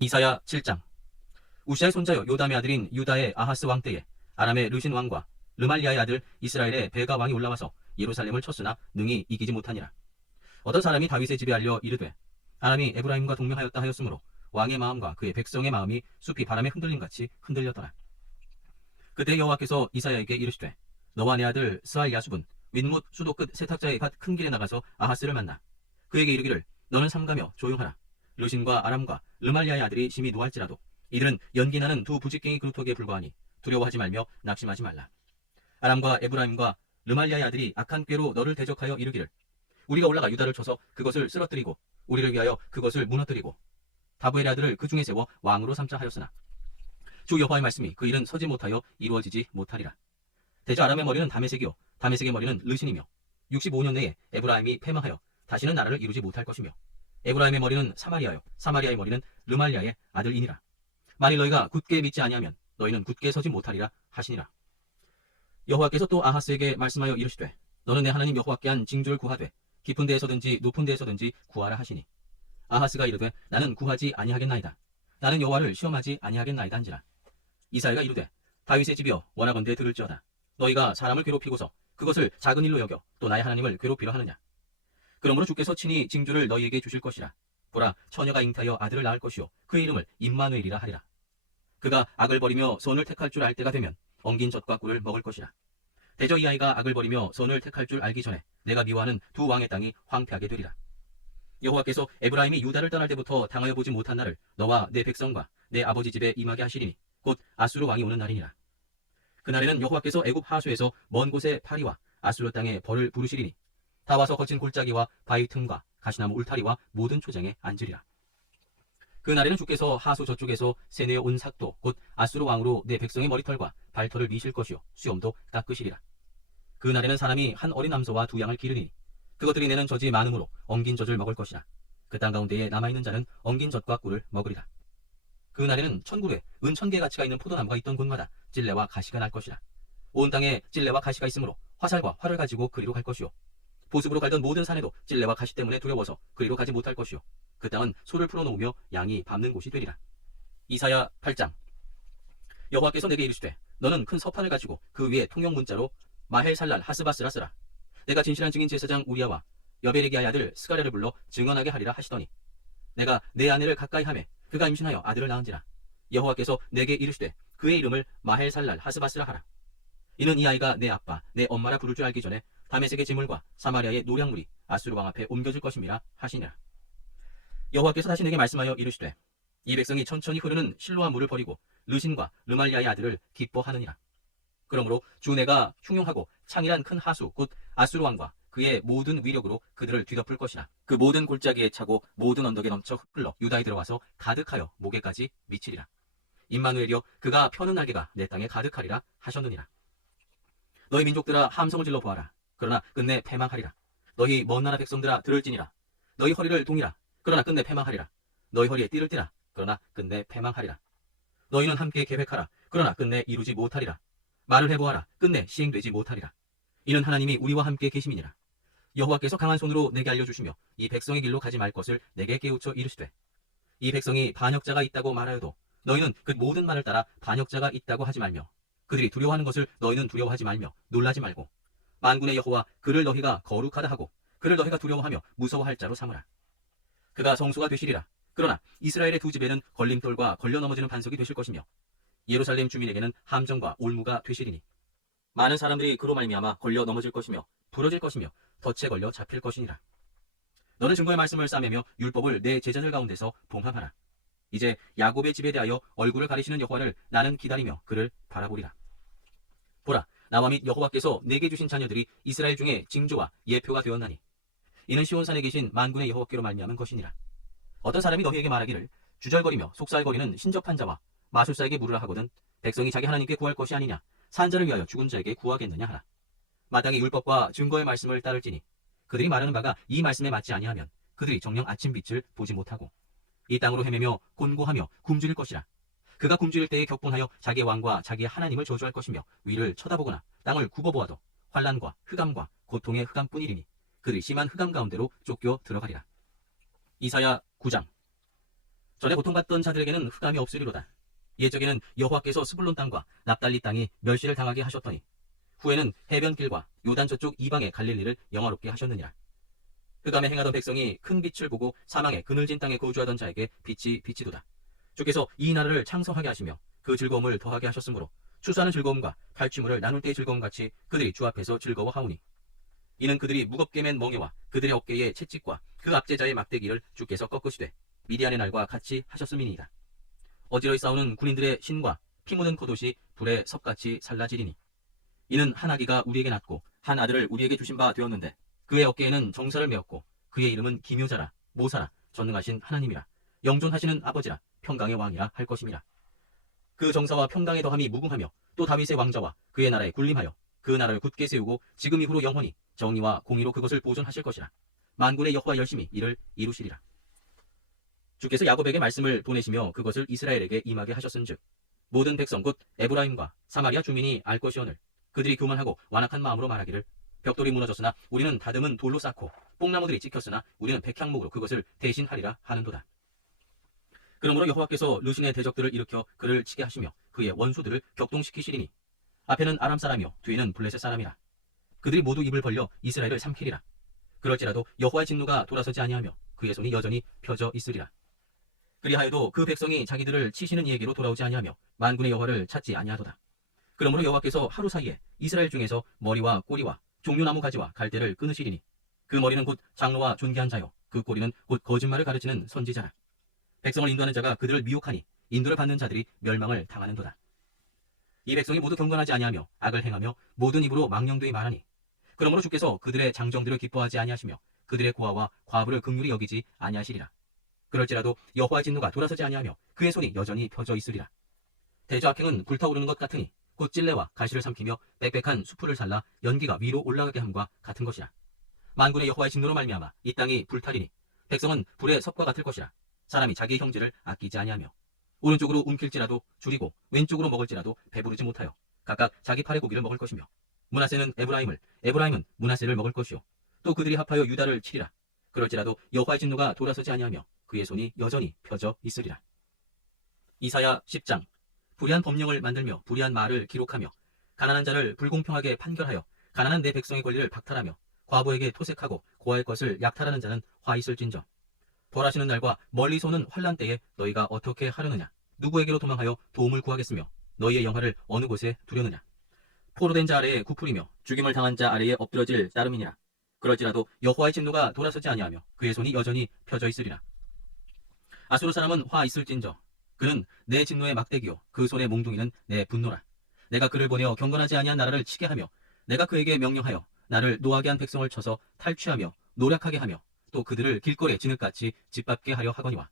이사야 7장. 우시아의 손자여 요담의 아들인 유다의 아하스 왕 때에 아람의 르신 왕과 르말리아의 아들 이스라엘의 베가 왕이 올라와서 예루살렘을 쳤으나 능히 이기지 못하니라. 어떤 사람이 다윗의 집에 알려 이르되 아람이 에브라임과 동맹하였다 하였으므로 왕의 마음과 그의 백성의 마음이 숲이 바람에 흔들림같이 흔들렸더라. 그때 여호와께서 이사야에게 이르시되 너와 내 아들 스알 야숲은 윗뭇 수도 끝 세탁자의 밭 큰 길에 나가서 아하스를 만나 그에게 이르기를 너는 삼가며 조용하라. 르신과 아람과 르말리아의 아들이 심히 노할지라도 이들은 연기나는 두 부직갱이 그루터기에 불과하니 두려워하지 말며 낙심하지 말라. 아람과 에브라임과 르말리아의 아들이 악한 꾀로 너를 대적하여 이르기를 우리가 올라가 유다를 쳐서 그것을 쓰러뜨리고 우리를 위하여 그것을 무너뜨리고 다브엘의 아들을 그 중에 세워 왕으로 삼자 하였으나 주 여호와의 말씀이 그 일은 서지 못하여 이루어지지 못하리라. 대저 아람의 머리는 다메섹이요 다메섹의 머리는 르신이며 65년 내에 에브라임이 패망하여 다시는 나라를 이루지 못할 것이며 에브라임의 머리는 사마리아요 사마리아의 머리는 르말리아의 아들이니라. 만일 너희가 굳게 믿지 아니하면 너희는 굳게 서지 못하리라 하시니라. 여호와께서 또 아하스에게 말씀하여 이르시되 너는 내 하나님 여호와께 한 징조를 구하되 깊은 데에서든지 높은 데에서든지 구하라 하시니 아하스가 이르되 나는 구하지 아니하겠나이다. 나는 여호와를 시험하지 아니하겠나이다 한지라. 이사야가 이르되 다윗의 집이여 원하건대 들을지어다. 너희가 사람을 괴롭히고서 그것을 작은 일로 여겨 또 나의 하나님을 괴롭히려 하느냐. 그러므로 주께서 친히 징조를 너희에게 주실 것이라. 보라 처녀가 잉타하여 아들을 낳을 것이요 그의 이름을 임마누엘이라 하리라. 그가 악을 버리며 선을 택할 줄 알 때가 되면 엉긴 젖과 꿀을 먹을 것이라. 대저 이 아이가 악을 버리며 선을 택할 줄 알기 전에 내가 미워하는 두 왕의 땅이 황폐하게 되리라. 여호와께서 에브라임이 유다를 떠날 때부터 당하여 보지 못한 날을 너와 내 백성과 내 아버지 집에 임하게 하시리니 곧 아수르 왕이 오는 날이니라. 그날에는 여호와께서 애굽 하수에서 먼 곳에 파리와 아수르 땅에 벌을 부르시리니 다 와서 거친 골짜기와 바위 틈과 가시나무 울타리와 모든 초장에 앉으리라. 그날에는 주께서 하수 저쪽에서 세내어 온 삭도 곧 아수르 왕으로 내 백성의 머리털과 발털을 미실 것이요 수염도 깎으시리라. 그날에는 사람이 한 어린 암소와 두 양을 기르리니 그것들이 내는 젖이 많으므로 엉긴 젖을 먹을 것이라. 그 땅 가운데에 남아있는 자는 엉긴 젖과 꿀을 먹으리라. 그날에는 천굴에 은 1000개 가치가 있는 포도나무가 있던 곳마다 찔레와 가시가 날 것이라. 온 땅에 찔레와 가시가 있으므로 화살과 활을 가지고 그리로 갈 것이요 보습으로 갈던 모든 산에도 찔레와 가시 때문에 두려워서 그리로 가지 못할 것이요 그 땅은 소를 풀어놓으며 양이 밟는 곳이 되리라. 이사야 8장. 여호와께서 내게 이르시되 너는 큰 서판을 가지고 그 위에 통용 문자로 마헬살랄 하스바스라 쓰라. 내가 진실한 증인 제사장 우리아와 여베레기아의 아들 스가랴를 불러 증언하게 하리라 하시더니 내가 내 아내를 가까이 하매 그가 임신하여 아들을 낳은지라. 여호와께서 내게 이르시되 그의 이름을 마헬살랄 하스바스라 하라. 이는 이 아이가 내 아빠 내 엄마라 부를 줄 알기 전에 다메섹의 재물과 사마리아의 노량물이 아수르 왕 앞에 옮겨질 것임이라 하시니라. 여호와께서 다시 내게 말씀하여 이르시되 이 백성이 천천히 흐르는 실로와 물을 버리고 르신과 르말리아의 아들을 기뻐하느니라. 그러므로 주 내가 흉용하고 창일한 큰 하수 곧 아수르 왕과 그의 모든 위력으로 그들을 뒤덮을 것이라. 그 모든 골짜기에 차고 모든 언덕에 넘쳐 흘러 유다에 들어와서 가득하여 목에까지 미치리라. 임마누엘이여 그가 펴는 날개가 내 땅에 가득하리라 하셨느니라. 너희 민족들아 함성을 질러 보아라. 그러나 끝내 패망하리라. 너희 먼 나라 백성들아 들을지니라. 너희 허리를 동이라. 그러나 끝내 패망하리라. 너희 허리에 띠를 띠라. 그러나 끝내 패망하리라. 너희는 함께 계획하라. 그러나 끝내 이루지 못하리라. 말을 해보아라. 끝내 시행되지 못하리라. 이는 하나님이 우리와 함께 계심이니라. 여호와께서 강한 손으로 내게 알려주시며 이 백성의 길로 가지 말 것을 내게 깨우쳐 이르시되 이 백성이 반역자가 있다고 말하여도 너희는 그 모든 말을 따라 반역자가 있다고 하지 말며 그들이 두려워하는 것을 너희는 두려워하지 말며 놀라지 말고 만군의 여호와 그를 너희가 거룩하다 하고 그를 너희가 두려워하며 무서워할 자로 삼으라. 그가 성소가 되시리라. 그러나 이스라엘의 두 집에는 걸림돌과 걸려 넘어지는 반석이 되실 것이며 예루살렘 주민에게는 함정과 올무가 되시리니 많은 사람들이 그로 말미암아 걸려 넘어질 것이며 부러질 것이며 덫에 걸려 잡힐 것이니라. 너는 증거의 말씀을 싸매며 율법을 내 제자들 가운데서 봉함하라. 이제 야곱의 집에 대하여 얼굴을 가리시는 여호와를 나는 기다리며 그를 바라보리라. 보라 나와 및 여호와께서 내게 주신 자녀들이 이스라엘 중에 징조와 예표가 되었나니 이는 시온산에 계신 만군의 여호와께로 말미암은 것이니라. 어떤 사람이 너희에게 말하기를 주절거리며 속살거리는 신접한 자와 마술사에게 물으라 하거든 백성이 자기 하나님께 구할 것이 아니냐 산자를 위하여 죽은 자에게 구하겠느냐 하라. 마땅히 율법과 증거의 말씀을 따를지니 그들이 말하는 바가 이 말씀에 맞지 아니하면 그들이 정녕 아침빛을 보지 못하고 이 땅으로 헤매며 곤고하며 굶주릴 것이라. 그가 굶주릴 때에 격분하여 자기의 왕과 자기의 하나님을 저주할 것이며 위를 쳐다보거나 땅을 굽어보아도 환난과 흑암과 고통의 흑암뿐이리니 그들이 심한 흑암 가운데로 쫓겨 들어가리라. 이사야 9장. 전에 고통받던 자들에게는 흑암이 없으리로다. 옛적에는 여호와께서 스불론 땅과 납달리 땅이 멸시를 당하게 하셨더니 후에는 해변길과 요단 저쪽 이방의 갈릴리를 영화롭게 하셨느니라. 흑암에 행하던 백성이 큰 빛을 보고 사망의 그늘진 땅에 거주하던 자에게 빛이 비치도다. 주께서 이 나라를 창성하게 하시며 그 즐거움을 더하게 하셨으므로 추수하는 즐거움과 탈취물을 나눌 때의 즐거움 같이 그들이 주 앞에서 즐거워하오니 이는 그들이 무겁게 맨 멍에와 그들의 어깨에 채찍과 그 압제자의 막대기를 주께서 꺾으시되 미디안의 날과 같이 하셨음이니이다. 어지러이 싸우는 군인들의 신과 피 묻은 포도시 불에 섭같이 살라지리니 이는 한 아기가 우리에게 낳고 한 아들을 우리에게 주신 바 되었는데 그의 어깨에는 정사를 메었고 그의 이름은 기묘자라 모사라 전능하신 하나님이라 영존하시는 아버지라 평강의 왕이라 할 것임이라. 그 정사와 평강의 더함이 무궁하며 또 다윗의 왕자와 그의 나라에 군림하여 그 나라를 굳게 세우고 지금 이후로 영원히 정의와 공의로 그것을 보존하실 것이라. 만군의 여호와 열심히 이를 이루시리라. 주께서 야곱에게 말씀을 보내시며 그것을 이스라엘에게 임하게 하셨은즉 모든 백성 곧 에브라임과 사마리아 주민이 알 것이오늘 그들이 교만하고 완악한 마음으로 말하기를 벽돌이 무너졌으나 우리는 다듬은 돌로 쌓고 뽕나무들이 찍혔으나 우리는 백향목으로 그것을 대신하리라 하는도다. 그러므로 여호와께서 르신의 대적들을 일으켜 그를 치게 하시며 그의 원수들을 격동시키시리니 앞에는 아람 사람이요 뒤에는 블레셋 사람이라. 그들이 모두 입을 벌려 이스라엘을 삼키리라. 그럴지라도 여호와의 진노가 돌아서지 아니하며 그의 손이 여전히 펴져 있으리라. 그리하여도 그 백성이 자기들을 치시는 이에게로 돌아오지 아니하며 만군의 여호와를 찾지 아니하도다. 그러므로 여호와께서 하루 사이에 이스라엘 중에서 머리와 꼬리와 종려나무 가지와 갈대를 끊으시리니 그 머리는 곧 장로와 존귀한 자요 그 꼬리는 곧 거짓말을 가르치는 선지자라. 백성을 인도하는 자가 그들을 미혹하니 인도를 받는 자들이 멸망을 당하는도다. 이 백성이 모두 경건하지 아니하며 악을 행하며 모든 입으로 망령되이 말하니 그러므로 주께서 그들의 장정들을 기뻐하지 아니하시며 그들의 고아와 과부를 긍휼히 여기지 아니하시리라. 그럴지라도 여호와의 진노가 돌아서지 아니하며 그의 손이 여전히 펴져 있으리라. 대저 악행은 불타오르는 것 같으니 곧 찔레와 가시를 삼키며 빽빽한 수풀을 살라 연기가 위로 올라가게 함과 같은 것이라. 만군의 여호와의 진노로 말미암아 이 땅이 불타리니 백성은 불의 섭과 같을 것이라. 사람이 자기의 형제를 아끼지 아니하며 오른쪽으로 움킬지라도 줄이고 왼쪽으로 먹을지라도 배부르지 못하여 각각 자기 팔의 고기를 먹을 것이며 므낫세는 에브라임은 므낫세를 먹을 것이요 또 그들이 합하여 유다를 치리라. 그럴지라도 여호와의 진노가 돌아서지 아니하며 그의 손이 여전히 펴져 있으리라. 이사야 10장. 불의한 법령을 만들며 불의한 말을 기록하며 가난한 자를 불공평하게 판결하여 가난한 내 백성의 권리를 박탈하며 과부에게 토색하고 고할 것을 약탈하는 자는 화 있을진저. 벌하시는 날과 멀리서 오는 환난 때에 너희가 어떻게 하려느냐? 누구에게로 도망하여 도움을 구하겠으며 너희의 영화를 어느 곳에 두려느냐? 포로된 자 아래에 굽으리며 죽임을 당한 자 아래에 엎드러질 따름이니라. 그럴지라도 여호와의 진노가 돌아서지 아니하며 그의 손이 여전히 펴져 있으리라. 아수르 사람은 화 있을진저. 그는 내 진노의 막대기요 그 손의 몽둥이는 내 분노라. 내가 그를 보내어 경건하지 아니한 나라를 치게 하며 내가 그에게 명령하여 나를 노하게 한 백성을 쳐서 탈취하며 노략하게 하며 또 그들을 길거리에 진흙같이 짓밟게 하려 하거니와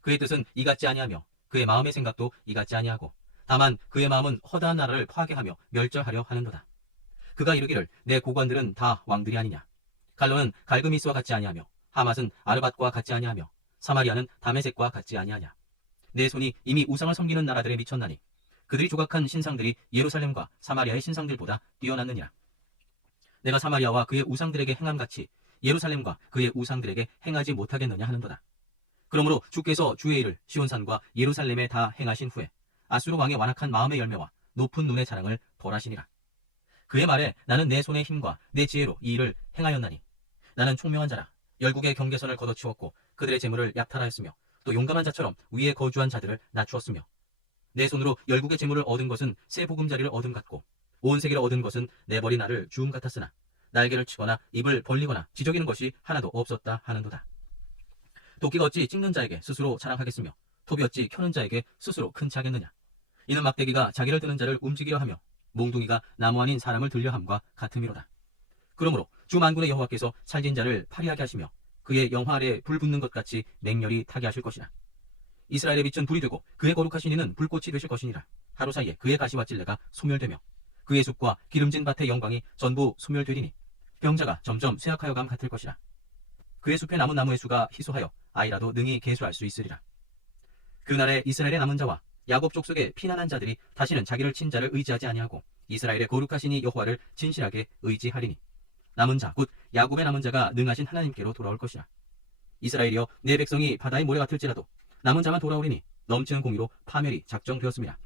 그의 뜻은 이같지 아니하며 그의 마음의 생각도 이같지 아니하고 다만 그의 마음은 허다한 나라를 파괴하며 멸절하려 하는도다. 그가 이르기를 내 고관들은 다 왕들이 아니냐. 갈로는 갈그미스와 같지 아니하며 하맛은 아르밧과 같지 아니하며 사마리아는 다메섹과 같지 아니하냐. 내 손이 이미 우상을 섬기는 나라들에 미쳤나니 그들이 조각한 신상들이 예루살렘과 사마리아의 신상들보다 뛰어났느니라. 내가 사마리아와 그의 우상들에게 행함같이 예루살렘과 그의 우상들에게 행하지 못하겠느냐 하는도다. 그러므로 주께서 주의 일을 시온산과 예루살렘에 다 행하신 후에 아수르 왕의 완악한 마음의 열매와 높은 눈의 자랑을 벌하시니라. 그의 말에 나는 내 손의 힘과 내 지혜로 이 일을 행하였나니 나는 총명한 자라. 열국의 경계선을 걷어치웠고 그들의 재물을 약탈하였으며 또 용감한 자처럼 위에 거주한 자들을 낮추었으며 내 손으로 열국의 재물을 얻은 것은 새 보금자리를 얻음 같고 온 세계를 얻은 것은 내버린 알을 주움 같았으나 날개를 치거나 입을 벌리거나 지저귀는 것이 하나도 없었다 하는도다. 도끼가 어찌 찍는 자에게 스스로 자랑하겠으며 톱이 어찌 켜는 자에게 스스로 큰 차겠느냐. 이는 막대기가 자기를 드는 자를 움직이려 하며 몽둥이가 나무 아닌 사람을 들려함과 같음이로다. 그러므로 주 만군의 여호와께서 살진 자를 파리하게 하시며 그의 영화 아래에 불 붙는 것 같이 맹렬히 타게 하실 것이라. 이스라엘의 빛은 불이 되고 그의 거룩하신 이는 불꽃이 되실 것이니라. 하루 사이에 그의 가시와 찔레가 소멸되며 그의 숲과 기름진 밭의 영광이 전부 소멸되리니 병자가 점점 쇠약하여 감 같을 것이라. 그의 숲에 남은 나무의 수가 희소하여 아이라도 능히 계수할 수 있으리라. 그날에 이스라엘의 남은 자와 야곱 족속의 피난한 자들이 다시는 자기를 친 자를 의지하지 아니하고 이스라엘의 거룩하신 이 여호와를 진실하게 의지하리니 남은 자 곧 야곱의 남은 자가 능하신 하나님께로 돌아올 것이라. 이스라엘이여 내 백성이 바다의 모래 같을지라도 남은 자만 돌아오리니 넘치는 공의로 파멸이 작정되었습니다.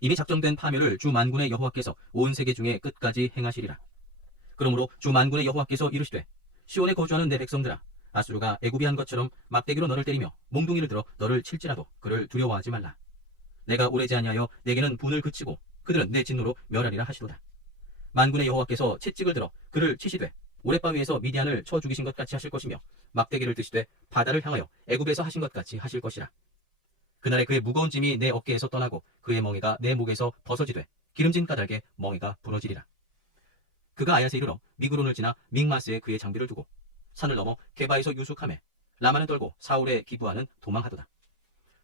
이미 작정된 파멸을 주 만군의 여호와께서 온 세계 중에 끝까지 행하시리라. 그러므로 주 만군의 여호와께서 이르시되 시온에 거주하는 내 백성들아, 아수르가 애굽이 한 것처럼 막대기로 너를 때리며 몽둥이를 들어 너를 칠지라도 그를 두려워하지 말라. 내가 오래지 아니하여 내게는 분을 그치고 그들은 내 진노로 멸하리라 하시도다. 만군의 여호와께서 채찍을 들어 그를 치시되 오랫밤 위에서 미디안을 쳐 죽이신 것 같이 하실 것이며 막대기를 드시되 바다를 향하여 애굽에서 하신 것 같이 하실 것이라. 그날에 그의 무거운 짐이 내 어깨에서 떠나고 그의 멍에가 내 목에서 벗어지되 기름진 까닭에 멍에가 부러지리라. 그가 아야세 이르러 미그론을 지나 믹마스에 그의 장비를 두고 산을 넘어 게바에서 유숙하매 라마는 떨고 사울의 기부하는 도망하도다.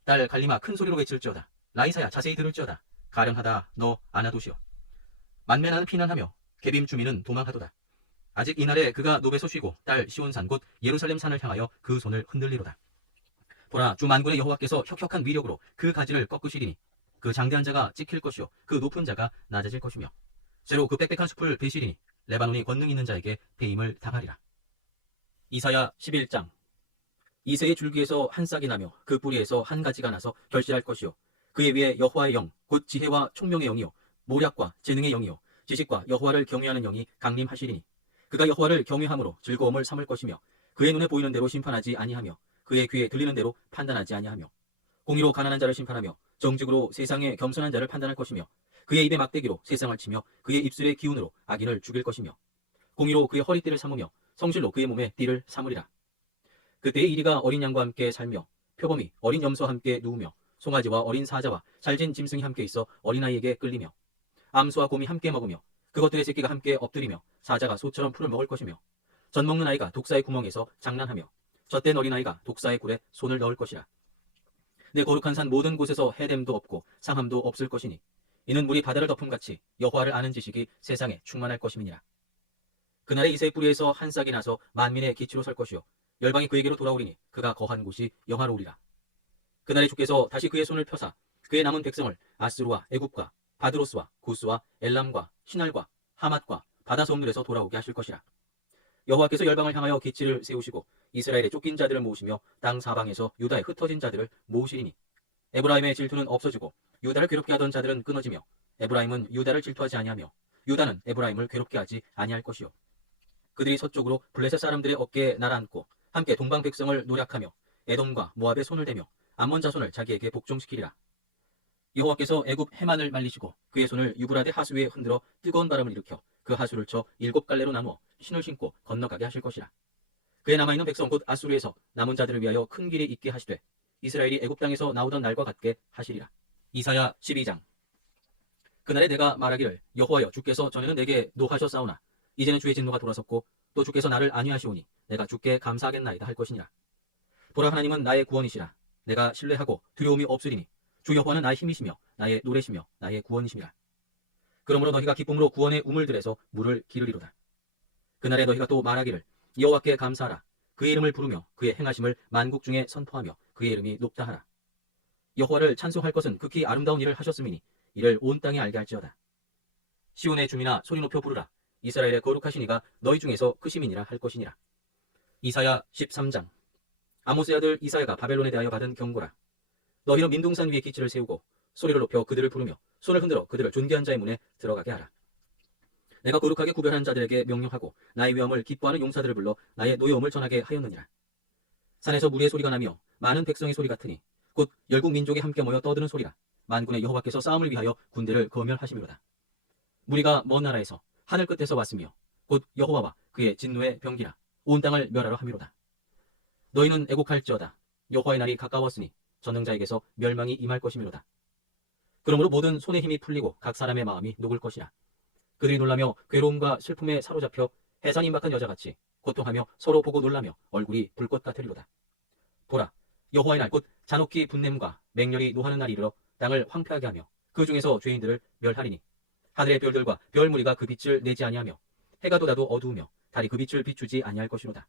딸 갈리마 큰 소리로 외칠지어다. 라이사야 자세히 들을지어다. 가련하다 너 아나도시여. 만면하는 피난하며 게빔 주민은 도망하도다. 아직 이날에 그가 노베소 쉬고 딸 시온산 곧 예루살렘 산을 향하여 그 손을 흔들리로다. 보라, 주 만군의 여호와께서 혁혁한 위력으로 그 가지를 꺾으시리니 그 장대한 자가 찍힐 것이요 그 높은 자가 낮아질 것이며 새로 그 빽빽한 숲을 베시리니 레바논이 권능 있는 자에게 배임을 당하리라. 이사야 11장. 이새의 줄기에서 한 싹이 나며 그 뿌리에서 한 가지가 나서 결실할 것이요 그의 위에 여호와의 영 곧 지혜와 총명의 영이요 모략과 재능의 영이요 지식과 여호와를 경외하는 영이 강림하시리니 그가 여호와를 경외함으로 즐거움을 삼을 것이며 그의 눈에 보이는 대로 심판하지 아니하며 그의 귀에 들리는 대로 판단하지 아니하며 공의로 가난한 자를 심판하며 정직으로 세상의 겸손한 자를 판단할 것이며 그의 입의 막대기로 세상을 치며 그의 입술의 기운으로 악인을 죽일 것이며 공의로 그의 허리띠를 삼으며 성실로 그의 몸에 띠를 삼으리라. 그때에 이리가 어린 양과 함께 살며 표범이 어린 염소와 함께 누우며 송아지와 어린 사자와 잘진 짐승이 함께 있어 어린아이에게 끌리며 암소와 곰이 함께 먹으며 그것들의 새끼가 함께 엎드리며 사자가 소처럼 풀을 먹을 것이며 젖 먹는 아이가 독사의 구멍에서 장난하며 젖된 어린아이가 독사의 굴에 손을 넣을 것이라. 내 거룩한 산 모든 곳에서 해됨도 없고 상함도 없을 것이니 이는 물이 바다를 덮음같이 여호와를 아는 지식이 세상에 충만할 것임이니라. 그날에 이새의 뿌리에서 한 싹이 나서 만민의 기치로 설 것이요 열방이 그에게로 돌아오리니 그가 거한 곳이 영화로우리라. 그날에 주께서 다시 그의 손을 펴사 그의 남은 백성을 아스루와 애굽과 바드로스와 구스와 엘람과 시날과 하맛과 바다 섬들에서 돌아오게 하실 것이라. 여호와께서 열방을 향하여 기치를 세우시고 이스라엘의 쫓긴 자들을 모으시며 땅 사방에서 유다의 흩어진 자들을 모으시리니 에브라임의 질투는 없어지고 유다를 괴롭게 하던 자들은 끊어지며 에브라임은 유다를 질투하지 아니하며 유다는 에브라임을 괴롭게 하지 아니할 것이요 그들이 서쪽으로 블레셋 사람들의 어깨에 날아앉고 함께 동방 백성을 노략하며 에돔과 모압의 손을 대며 암몬 자손을 자기에게 복종시키리라. 여호와께서 애굽 해만을 말리시고 그의 손을 유브라데 하수 위에 흔들어 뜨거운 바람을 일으켜 그 하수를 쳐 7갈래로 나누어 신을 신고 건너가게 하실 것이라. 그의 남아있는 백성 곧 아수르에서 남은 자들을 위하여 큰 길이 있게 하시되 이스라엘이 애굽 땅에서 나오던 날과 같게 하시리라. 이사야 12장. 그날에 내가 말하기를 여호와여 주께서 전에는 내게 노하셨사오나 이제는 주의 진노가 돌아섰고 또 주께서 나를 안위하시오니 내가 주께 감사하겠나이다 할 것이니라. 보라, 하나님은 나의 구원이시라. 내가 신뢰하고 두려움이 없으리니 주 여호와는 나의 힘이시며 나의 노래시며 나의 구원이시니라. 그러므로 너희가 기쁨으로 구원의 우물들에서 물을 기르리로다. 그날에 너희가 또 말하기를 여호와께 감사하라. 그의 이름을 부르며 그의 행하심을 만국 중에 선포하며 그의 이름이 높다 하라. 여호와를 찬송할 것은 극히 아름다운 일을 하셨음이니 이를 온 땅에 알게 할지어다. 시온의 주민아 소리 높여 부르라. 이스라엘의 거룩하신 이가 너희 중에서 크심이니라 할 것이니라. 이사야 13장. 아모스의 아들 이사야가 바벨론에 대하여 받은 경고라. 너희는 민둥산 위에 기치를 세우고 소리를 높여 그들을 부르며 손을 흔들어 그들을 존귀한 자의 문에 들어가게 하라. 내가 거룩하게 구별한 자들에게 명령하고 나의 위엄을 기뻐하는 용사들을 불러 나의 노여움을 전하게 하였느니라. 산에서 무리의 소리가 나며 많은 백성의 소리 같으니 곧 열국 민족이 함께 모여 떠드는 소리라. 만군의 여호와께서 싸움을 위하여 군대를 거멸하심이로다. 무리가 먼 나라에서 하늘 끝에서 왔으며 곧 여호와와 그의 진노의 병기라 온 땅을 멸하러 함이로다. 너희는 애곡할지어다. 여호와의 날이 가까웠으니 전능자에게서 멸망이 임할 것이미로다. 그러므로 모든 손의 힘이 풀리고 각 사람의 마음이 녹을 것이라. 그들이 놀라며 괴로움과 슬픔에 사로잡혀 해산 임박한 여자같이 고통하며 서로 보고 놀라며 얼굴이 불꽃 같으리로다. 보라, 여호와의 날 곧 잔혹히 분냄과 맹렬히 노하는 날이 이르러 땅을 황폐하게 하며 그 중에서 죄인들을 멸하리니 하늘의 별들과 별 무리가 그 빛을 내지 아니하며 해가 돋아도 어두우며 달이 그 빛을 비추지 아니할 것이로다.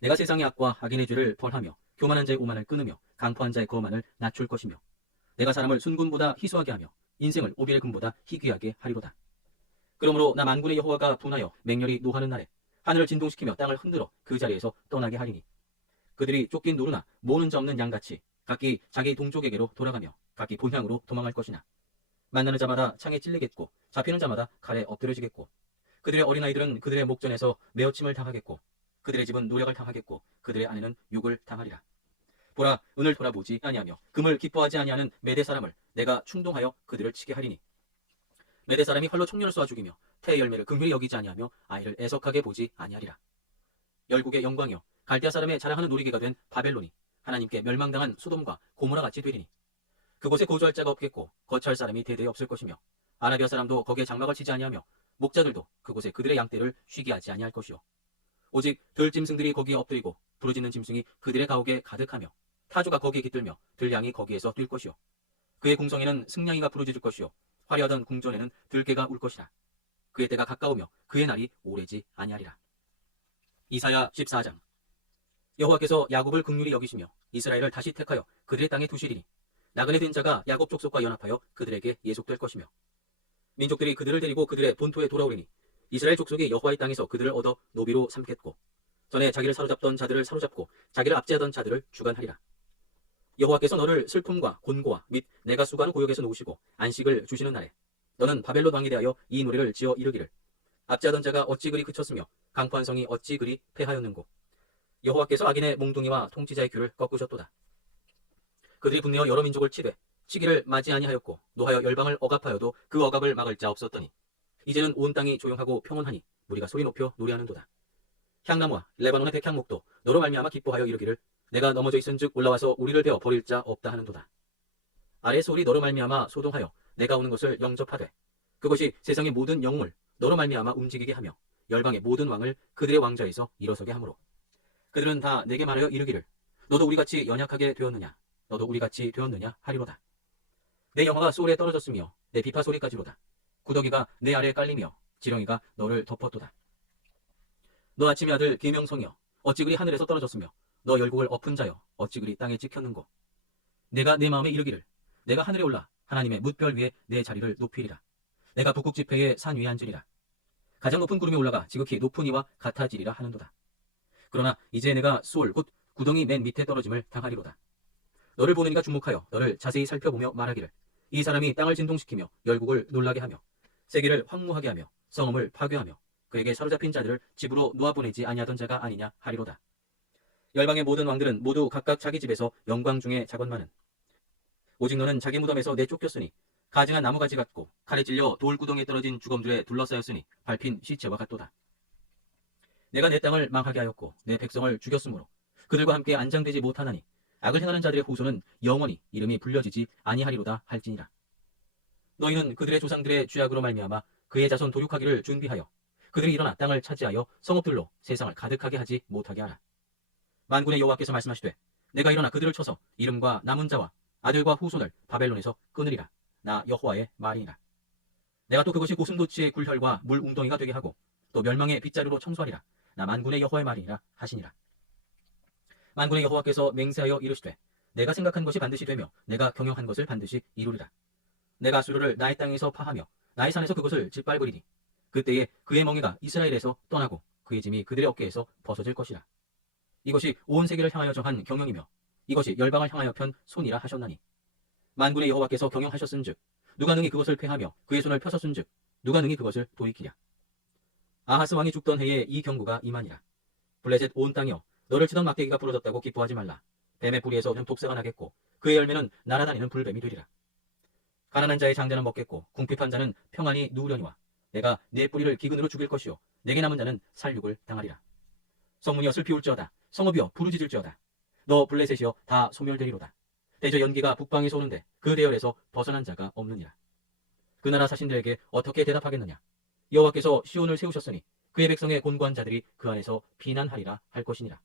내가 세상의 악과 악인의 죄를 벌하며 교만한 자의 오만을 끊으며 강포한 자의 거만을 낮출 것이며 내가 사람을 순금보다 희소하게 하며 인생을 오빌의 금보다 희귀하게 하리로다. 그러므로 나 만군의 여호와가 분하여 맹렬히 노하는 날에 하늘을 진동시키며 땅을 흔들어 그 자리에서 떠나게 하리니 그들이 쫓긴 노루나 모는 자 없는 양같이 각기 자기 동족에게로 돌아가며 각기 본향으로 도망할 것이나 만나는 자마다 창에 찔리겠고 잡히는 자마다 칼에 엎드려지겠고 그들의 어린아이들은 그들의 목전에서 메어침을 당하겠고 그들의 집은 노략을 당하겠고 그들의 아내는 욕을 당하리라. 보라, 은을 돌아보지 아니하며 금을 기뻐하지 아니하는 메대 사람을 내가 충동하여 그들을 치게 하리니 메대 사람이 활로 청년을 쏘아 죽이며 태의 열매를 긍휼히 여기지 아니하며 아이를 애석하게 보지 아니하리라. 열국의 영광이여 갈대아 사람의 자랑하는 놀이개가 된 바벨론이 하나님께 멸망당한 소돔과 고모라 같이 되리니 그곳에 거주할 자가 없겠고 거처할 사람이 대대에 없을 것이며 아라비아 사람도 거기에 장막을 치지 아니하며 목자들도 그곳에 그들의 양떼를 쉬게 하지 아니할 것이요 오직 들짐승들이 거기에 엎드리고 부르짖는 짐승이 그들의 가옥에 가득하며 타조가 거기에 깃들며 들량이 거기에서 뛸 것이요 그의 궁성에는 승냥이가 부르짖을 것이요 화려하던 궁전에는 들개가 울 것이라. 그의 때가 가까우며 그의 날이 오래지 아니하리라. 이사야 14장. 여호와께서 야곱을 긍휼히 여기시며 이스라엘을 다시 택하여 그들의 땅에 두시리니 나그네 된 자가 야곱 족속과 연합하여 그들에게 예속될 것이며 민족들이 그들을 데리고 그들의 본토에 돌아오리니 이스라엘 족속이 여호와의 땅에서 그들을 얻어 노비로 삼겠고 전에 자기를 사로잡던 자들을 사로잡고 자기를 압제하던 자들을 주관하리라. 여호와께서 너를 슬픔과 곤고와 및 내가 수고하는 고역에서 놓으시고 안식을 주시는 날에 너는 바벨론 왕에 대하여 이 노래를 지어 이르기를 압제하던 자가 어찌 그리 그쳤으며 강포한 성이 어찌 그리 패하였는고 여호와께서 악인의 몽둥이와 통치자의 귀를 꺾으셨도다. 그들이 분내어 여러 민족을 치되 시기를 맞이 아니하였고 노하여 열방을 억압하여도 그 억압을 막을 자 없었더니 이제는 온 땅이 조용하고 평온하니 무리가 소리 높여 노래하는도다. 향나무와 레바논의 백향목도 너로 말미암아 기뻐하여 이르기를 내가 넘어져 있은즉 올라와서 우리를 베어 버릴 자 없다 하는도다. 아래 소리 너로 말미암아 소동하여 내가 오는 것을 영접하되 그것이 세상의 모든 영웅을 너로 말미암아 움직이게 하며 열방의 모든 왕을 그들의 왕좌에서 일어서게 하므로 그들은 다 내게 말하여 이르기를 너도 우리같이 연약하게 되었느냐 너도 우리같이 되었느냐 하리로다. 내 영화가 소울에 떨어졌으며 내 비파 소리까지로다. 구더기가 내 아래에 깔리며 지렁이가 너를 덮었도다. 너 아침의 아들 계명성이여 어찌 그리 하늘에서 떨어졌으며 너 열국을 엎은 자여 어찌 그리 땅에 찍혔는고 내가 내 마음에 이르기를 내가 하늘에 올라 하나님의 뭇별 위에 내 자리를 높이리라. 내가 북극 지폐의 산 위에 앉으리라. 가장 높은 구름에 올라가 지극히 높은 이와 같아지리라 하는도다. 그러나 이제 내가 소울 곧 구덩이 맨 밑에 떨어짐을 당하리로다. 너를 보는 이가 주목하여 너를 자세히 살펴보며 말하기를 이 사람이 땅을 진동시키며 열국을 놀라게 하며 세계를 황무하게 하며 성읍을 파괴하며 그에게 사로잡힌 자들을 집으로 놓아보내지 아니하던 자가 아니냐 하리로다. 열방의 모든 왕들은 모두 각각 자기 집에서 영광 중에 자건만은 오직 너는 자기 무덤에서 내쫓겼으니 가증한 나무가지 같고 칼에 찔려 돌구덩이에 떨어진 주검들에 둘러싸였으니 밟힌 시체와 같도다. 내가 내 땅을 망하게 하였고 내 백성을 죽였으므로 그들과 함께 안장되지 못하나니 악을 행하는 자들의 후손은 영원히 이름이 불려지지 아니하리로다 할지니라. 너희는 그들의 조상들의 죄악으로 말미암아 그의 자손 도륙하기를 준비하여 그들이 일어나 땅을 차지하여 성읍들로 세상을 가득하게 하지 못하게 하라. 만군의 여호와께서 말씀하시되 내가 일어나 그들을 쳐서 이름과 남은 자와 아들과 후손을 바벨론에서 끊으리라. 나 여호와의 말이니라. 내가 또 그것이 고슴도치의 굴혈과 물 웅덩이가 되게 하고 또 멸망의 빗자루로 청소하리라. 나 만군의 여호와의 말이니라 하시니라. 만군의 여호와께서 맹세하여 이르시되 내가 생각한 것이 반드시 되며 내가 경영한 것을 반드시 이루리라. 내가 아수르를 나의 땅에서 파하며 나의 산에서 그것을 짓밟으리니 그때에 그의 멍에가 이스라엘에서 떠나고 그의 짐이 그들의 어깨에서 벗어질 것이라. 이것이 온 세계를 향하여 정한 경영이며 이것이 열방을 향하여 편 손이라 하셨나니 만군의 여호와께서 경영하셨은즉 누가 능히 그것을 패하며 그의 손을 펴섰은즉 누가 능히 그것을 돌이키랴. 아하스 왕이 죽던 해에 이 경고가 임하니라. 블레셋 온 땅이여 너를 치던 막대기가 부러졌다고 기뻐하지 말라. 뱀의 뿌리에서 독사가 나겠고 그의 열매는 날아다니는 불뱀이 되리라. 가난한 자의 장자는 먹겠고 궁핍한 자는 평안히 누우려니와 내가 내 뿌리를 기근으로 죽일 것이요 내게 남은 자는 살육을 당하리라. 성문이여 슬피 울지어다. 성읍이여 부르짖을지어다. 너 블레셋이여 다 소멸되리로다. 대저 연기가 북방에서 오는데 그 대열에서 벗어난 자가 없느니라. 그 나라 사신들에게 어떻게 대답하겠느냐. 여호와께서 시온을 세우셨으니 그의 백성의 곤고한 자들이 그 안에서 피난하리라 할 것이니라.